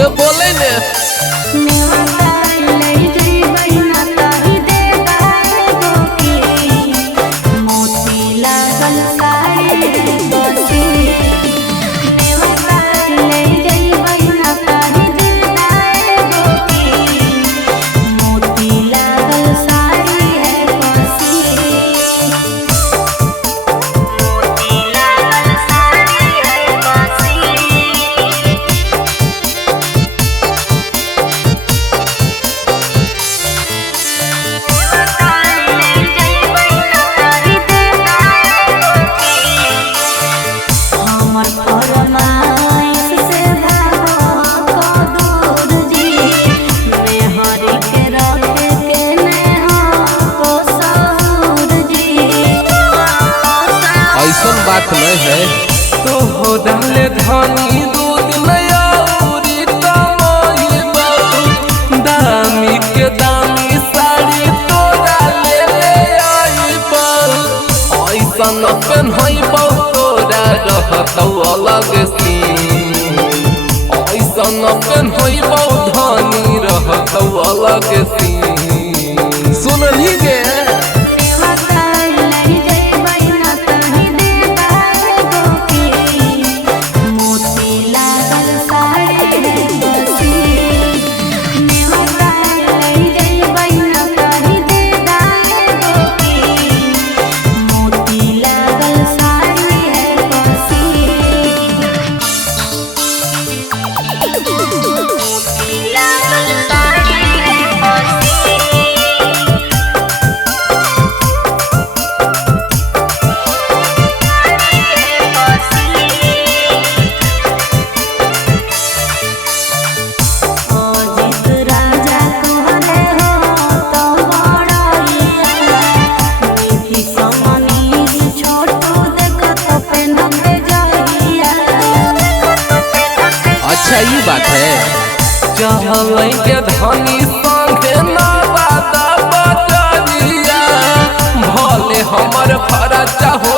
से बोले ने बात नहीं है तो हो डाले धनी दूध नयाउरी दामी के दामी साड़ी तोरा ले ले आइबा ऐसा न पेन्हइबा तोरा रहतौ अलग सीन ऐसा न पेन्हइबा धनी रहतौ अलग सीन सुनली गे यही बात है चहल के धनी संगे नवादा बजरिया भले हमर खर्चा हो